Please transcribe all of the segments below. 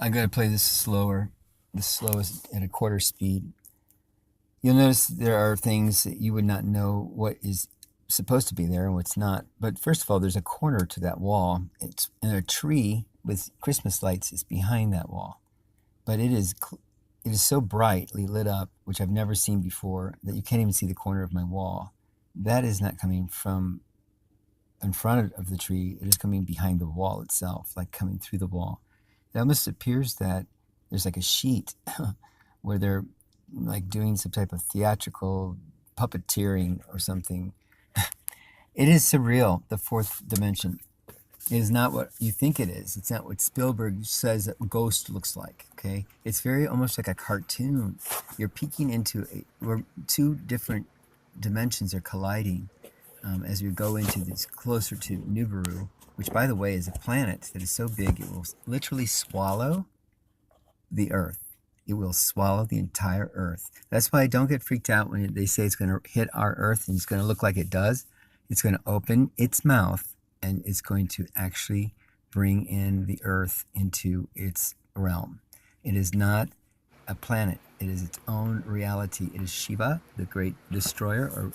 I'm going to play this slower, the slowest at a quarter speed. You'll notice there are things that you would not know what is supposed to be there and what's not. But first of all, there's a corner to that wall. It's in a tree with Christmas lights is behind that wall. But it is so brightly lit up, which I've never seen before, that you can't even see the corner of my wall. That is not coming from in front of the tree. It is coming behind the wall itself, like coming through the wall. It almost appears that there's like a sheet where they're like doing some type of theatrical puppeteering or something. It is surreal, the fourth dimension. It is not what you think it is. It's not what Spielberg says a ghost looks like, okay? It's very almost like a cartoon. You're peeking into where two different dimensions are colliding as we go into this closer to Nibiru, which, by the way, is a planet that is so big it will literally swallow the Earth. It will swallow the entire Earth. That's why I don't get freaked out when they say it's going to hit our Earth and it's going to look like it does. It's going to open its mouth and it's going to actually bring in the Earth into its realm. It is not a planet. It is its own reality. It is Shiva, the great destroyer, or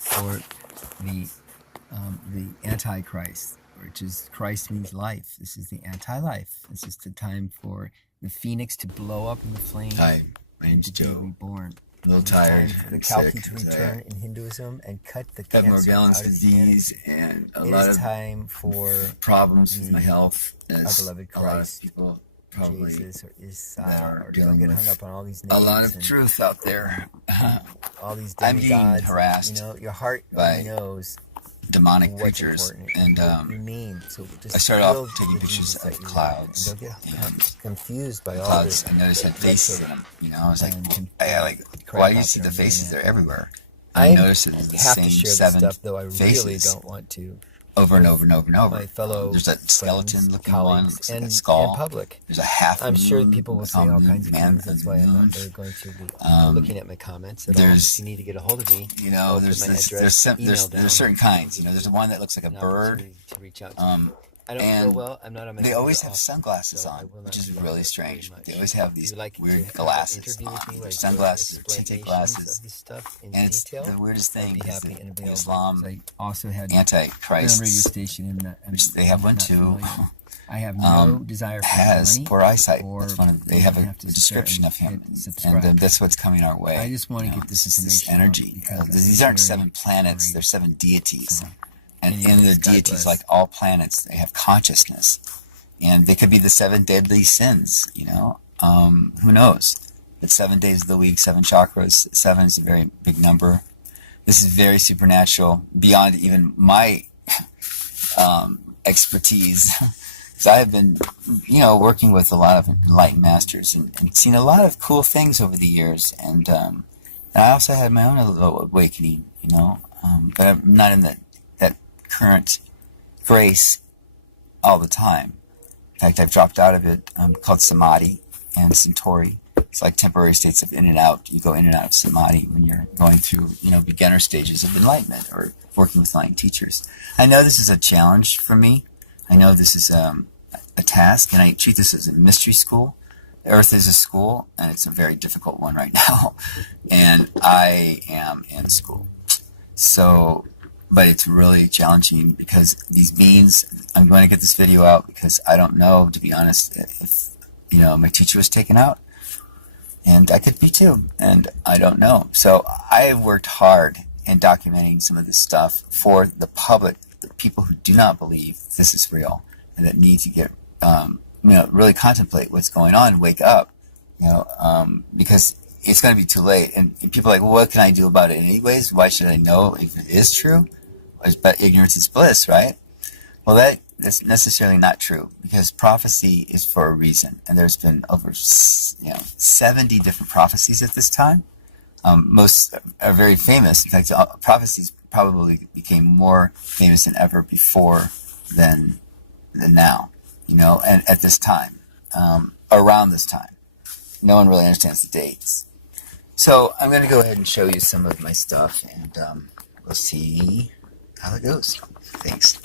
the Antichrist, which is Christ means life. This is the anti-life. This is the time for the phoenix to blow up in the flames. Hi, my name's to be Joe. reborn. A little tired. For the I'm Kalki sick. to return in Hinduism and cut the I have cancer Morgellons out of disease humanity. and a It lot is of time for problems with my health. our As beloved a lot of Christ, people probably Jesus, or Isa, that are or don't dealing get hung with up on all these a names lot of and truth out there. all these I'm being demigods. harassed And, your heart by already knows demonic what's creatures, important and what you mean. So just I started build off taking the pictures Jesus that of you clouds, want. And don't get and confused by the all clouds the I noticed had faces in them. I was like, and why do you out see there the on faces? internet. They're everywhere. And I I noticed it was the have to same share this seven stuff, though I really faces don't want to. over and over and over and over. My fellow There's that skeleton looking one, colleagues, looks like and a skull. public. There's a half I'm moon. sure people will we say call all moon, kinds of man things. That's of why the I'm not moon. really going to be looking at my comments at all. There's, If you need to get a hold of me, there's certain kinds. There's one that looks like a bird. To reach out to me. I don't feel well. I'm not on my They always have often, sunglasses so on, which is do that really very strange. much. They always have these You like to weird have an glasses interview with me on. where I Either give sunglasses or tinted explanations glasses. of this stuff in And it's detail. the weirdest I'd thing be is happy and that available, Islam, because I also had Antichrist, radio station which they have one not too, familiar. I have no desire for has money, poor eyesight. or That's one of, they you have don't a have to description of him, subscribe. and that's what's coming our way. I just want to get this This information out energy. because These I'm aren't very seven planets; worried. they're seven deities. So, And in anyways, the God deities, bless. like all planets, they have consciousness. And they could be the seven deadly sins, Who knows? It's 7 days of the week, 7 chakras. 7 is a very big number. This is very supernatural, beyond even my expertise. Because I have been, working with a lot of enlightened masters and seen a lot of cool things over the years. And I also had my own little awakening, but I'm not in that current grace all the time. In fact, I've dropped out of it, called Samadhi and Centauri. It's like temporary states of in and out. You go in and out of Samadhi when you're going through, beginner stages of enlightenment or working with enlightened teachers. I know this is a challenge for me. I know this is a task, and I treat this as a mystery school. Earth is a school, and it's a very difficult one right now. And I am in school. So, but it's really challenging because these beings, I'm going to get this video out because I don't know, to be honest, if, my teacher was taken out. And I could be too, and I don't know. So I have worked hard in documenting some of this stuff for the public, the people who do not believe this is real, and that need to get, really contemplate what's going on, wake up, because it's going to be too late. And people are like, well, what can I do about it anyways? Why should I know if it is true? But ignorance is bliss, right? Well, that's necessarily not true, because prophecy is for a reason. And there's been over 70 different prophecies at this time. Most are very famous. In fact, prophecies probably became more famous than ever before than now, and at this time, around this time. No one really understands the dates. So I'm going to go ahead and show you some of my stuff, and we'll see how it goes. Thanks.